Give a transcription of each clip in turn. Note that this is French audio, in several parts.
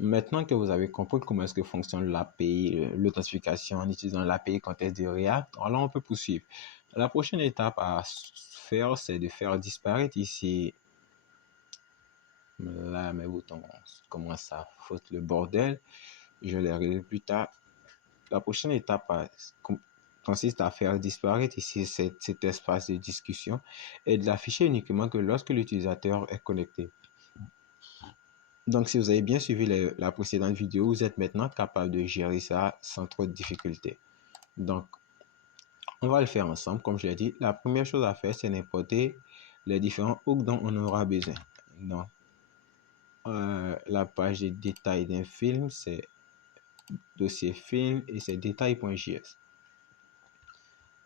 Maintenant que vous avez compris comment est-ce que fonctionne l'API, l'authentification en utilisant l'API contexte de React, alors on peut poursuivre. La prochaine étape à faire, c'est de faire disparaître ici. Là, mes boutons commencent à foutre le bordel. Je les réglerai plus tard. La prochaine étape consiste à faire disparaître ici cet espace de discussion et de l'afficher uniquement que lorsque l'utilisateur est connecté. Donc, si vous avez bien suivi la précédente vidéo, vous êtes maintenant capable de gérer ça sans trop de difficultés. Donc, on va le faire ensemble. Comme je l'ai dit, la première chose à faire, c'est d'importer les différents hooks dont on aura besoin. Donc, la page de détails d'un film, c'est dossier film et c'est détails.js.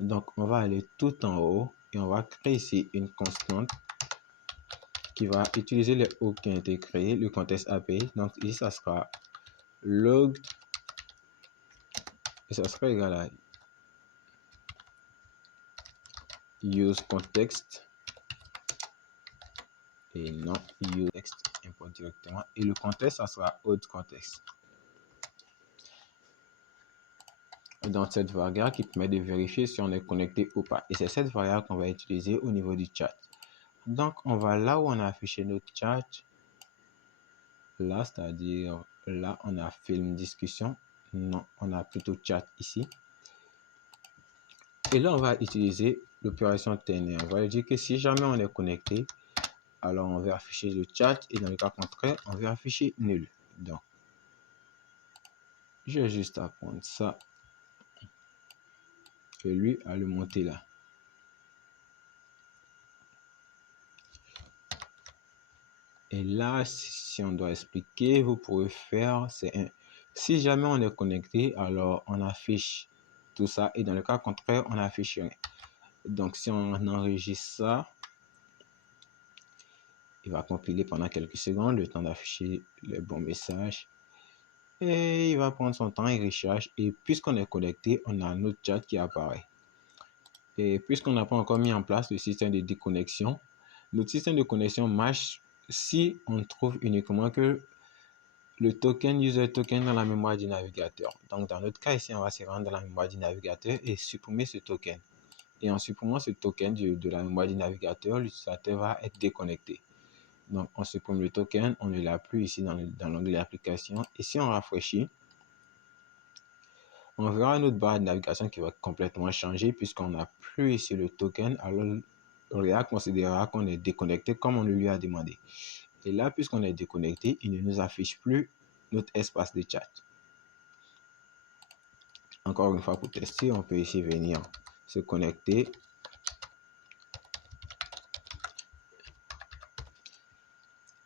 Donc, on va aller tout en haut et on va créer ici une constante qui va utiliser les hooks qui ont été créés, le contexte API. Donc, ici, ça sera logged et ça sera égal à use context et non use text import directement. Et le contexte, ça sera autre contexte. Dans cette variable qui permet de vérifier si on est connecté ou pas. Et c'est cette variable qu'on va utiliser au niveau du chat. Donc, on va là où on a affiché notre chat. Là, c'est-à-dire là, on a film discussion. Non, on a plutôt chat ici. Et là, on va utiliser l'opération ternaire. On va dire que si jamais on est connecté, alors on va afficher le chat et dans le cas contraire, on va afficher nul. Donc, j'ai juste à prendre ça et lui à le monter là. Et là, si on doit expliquer, vous pourrez faire, si jamais on est connecté, alors on affiche tout ça et dans le cas contraire, on affiche rien. Donc, si on enregistre ça, il va compiler pendant quelques secondes, le temps d'afficher le bon message. Et il va prendre son temps, il recharge. Et puisqu'on est connecté, on a notre chat qui apparaît. Et puisqu'on n'a pas encore mis en place le système de déconnexion, notre système de connexion marche si on trouve uniquement que le token user token dans la mémoire du navigateur. Donc, dans notre cas ici, on va se rendre dans la mémoire du navigateur et supprimer ce token. Et en supprimant ce token de la mémoire du navigateur, l'utilisateur va être déconnecté. Donc, on supprime le token, on ne l'a plus ici dans l'onglet application. Et si on rafraîchit, on verra notre barre de navigation qui va complètement changer puisqu'on n'a plus ici le token. Alors, React considérera qu'on est déconnecté comme on le lui a demandé. Et là, puisqu'on est déconnecté, il ne nous affiche plus notre espace de chat. Encore une fois, pour tester, on peut ici venir se connecter.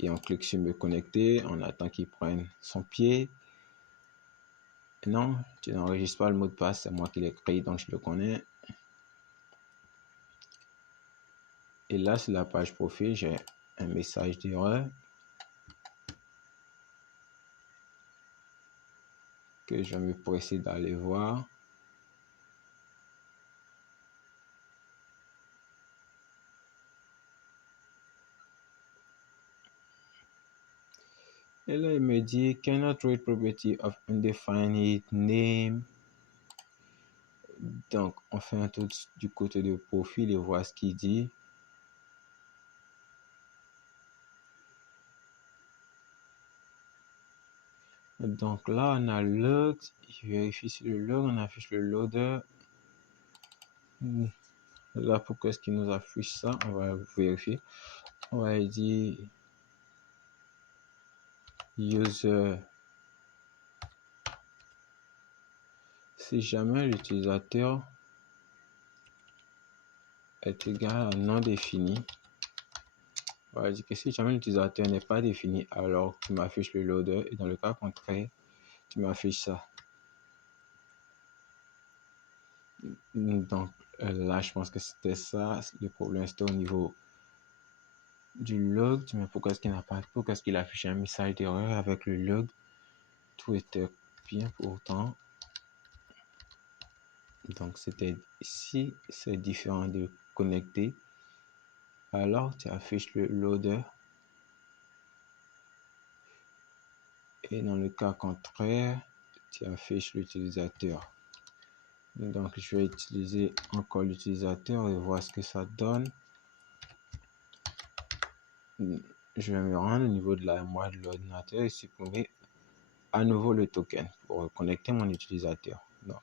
Et on clique sur me connecter, on attend qu'il prenne son pied. Non, tu n'enregistres pas le mot de passe, c'est moi qui l'ai créé, donc je le connais. Et là, sur la page profil, j'ai un message d'erreur que je vais me presser d'aller voir. Et là, il me dit cannot read property of undefined name. Donc, on fait un tour du côté de profil et voir ce qu'il dit. Donc là, on a log. Je vérifie si le log, on affiche le loader. Là, pourquoi est-ce qu'il nous affiche ça? On va vérifier. On va dire user. Si jamais l'utilisateur est égal à non défini, on va dire que si jamais l'utilisateur n'est pas défini, alors tu m'affiches le loader et dans le cas contraire, tu m'affiches ça. Donc là, je pense que c'était ça. Le problème, c'était au niveau du log. Mais pourquoi est-ce qu'il n'a pas, pourquoi est-ce qu'il affiche un message d'erreur avec le log? Tout était bien pourtant. Donc c'était si c'est différent de connecter, alors tu affiches le loader Et dans le cas contraire, tu affiches l'utilisateur. Donc, je vais utiliser encore l'utilisateur et voir ce que ça donne. Je vais me rendre au niveau de la mémoire de l'ordinateur et supprimer à nouveau le token pour connecter mon utilisateur. Donc,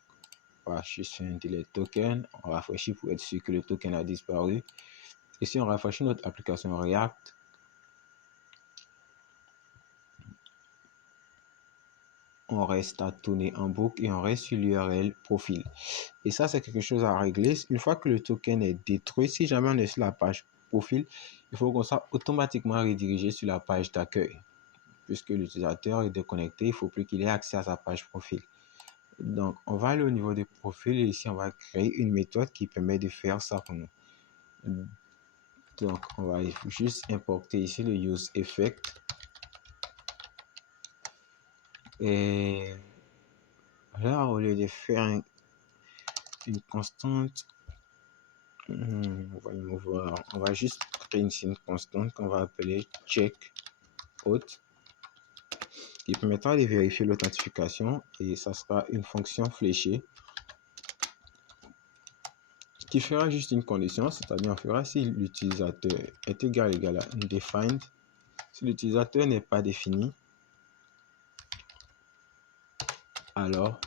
voilà, je fais un delete token, on rafraîchit pour être sûr que le token a disparu. Et si on rafraîchit notre application React, on reste à tourner en boucle et on reste sur l'URL profil. Et ça, c'est quelque chose à régler. Une fois que le token est détruit, si jamais on est sur la page profil, il faut qu'on soit automatiquement redirigé sur la page d'accueil. Puisque l'utilisateur est déconnecté, il ne faut plus qu'il ait accès à sa page profil. Donc, on va aller au niveau des profils et ici, on va créer une méthode qui permet de faire ça pour nous. Donc, on va juste importer ici le useEffect. Et là, au lieu de faire une constante, on va juste créer une constante qu'on va appeler checkAuth qui permettra de vérifier l'authentification et ça sera une fonction fléchée qui fera juste une condition, c'est-à-dire on fera si l'utilisateur est égal à undefined. Si l'utilisateur n'est pas défini, alors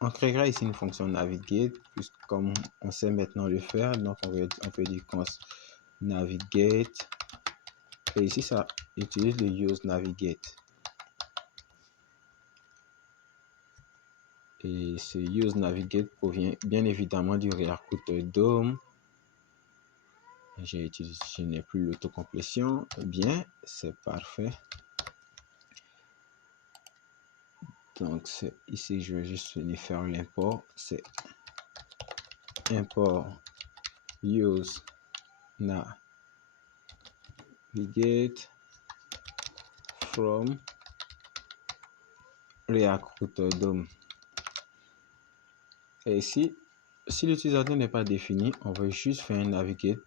on créera ici une fonction navigate, puisque comme on sait maintenant le faire, donc on peut dire const navigate, et ici ça utilise le use navigate. Et ce use navigate provient bien évidemment du React DOM. Je n'ai plus l'autocomplétion. Bien, c'est parfait. Donc ici, je vais juste venir faire l'import. C'est import use navigate from React DOM. Et ici, si l'utilisateur n'est pas défini, on va juste faire un navigate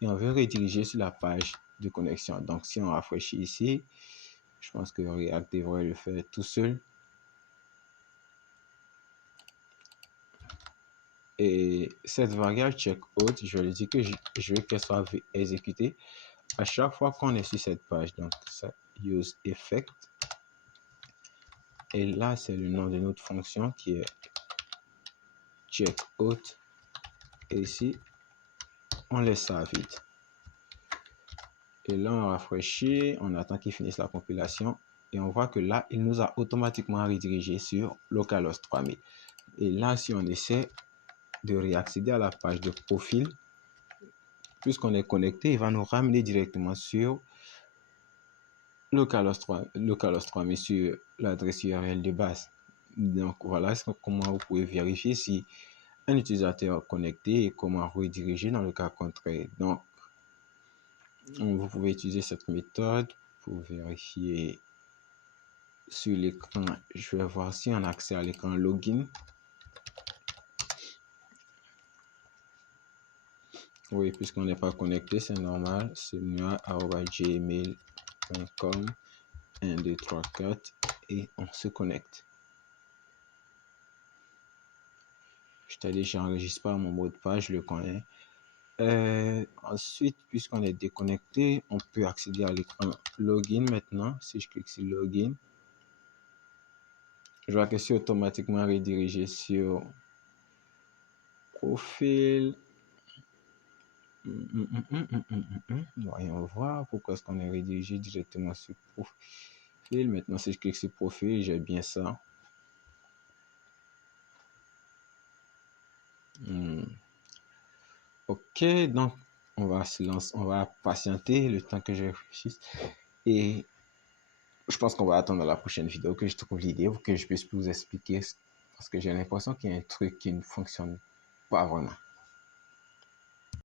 et on va rediriger sur la page de connexion. Donc, si on rafraîchit ici, je pense que React devrait le faire tout seul. Et cette variable checkAuth, je vais lui dire que je veux qu'elle soit exécutée à chaque fois qu'on est sur cette page. Donc, ça useEffect. Et là, c'est le nom de notre fonction qui est checkAuth. Et ici, on laisse ça vide. Et là, on rafraîchit, on attend qu'il finisse la compilation. Et on voit que là, il nous a automatiquement redirigé sur localhost 3000. Et là, si on essaie de réaccéder à la page de profil, puisqu'on est connecté, il va nous ramener directement sur localhost 3000 sur l'adresse URL de base. Donc voilà comment vous pouvez vérifier si un utilisateur est connecté et comment rediriger dans le cas contraire. Donc vous pouvez utiliser cette méthode pour vérifier sur l'écran. Je vais voir si on a accès à l'écran login. Oui, puisqu'on n'est pas connecté, c'est normal. C'est moi@gmail.com 1, 2, 3, 4 et on se connecte. Je t'ai déjà enregistré mon mot de passe, je le connais. Ensuite, puisqu'on est déconnecté, on peut accéder à l'écran login maintenant. Si je clique sur login, je vois que c'est automatiquement redirigé sur profil. Voyons voir pourquoi est-ce qu'on est redirigé directement sur profil. Maintenant, si je clique sur profil, j'ai bien ça. Ok, donc on va se lancer, on va patienter le temps que je réfléchisse. Et je pense qu'on va attendre la prochaine vidéo que je trouve l'idée pour que je puisse vous expliquer parce que j'ai l'impression qu'il y a un truc qui ne fonctionne pas vraiment.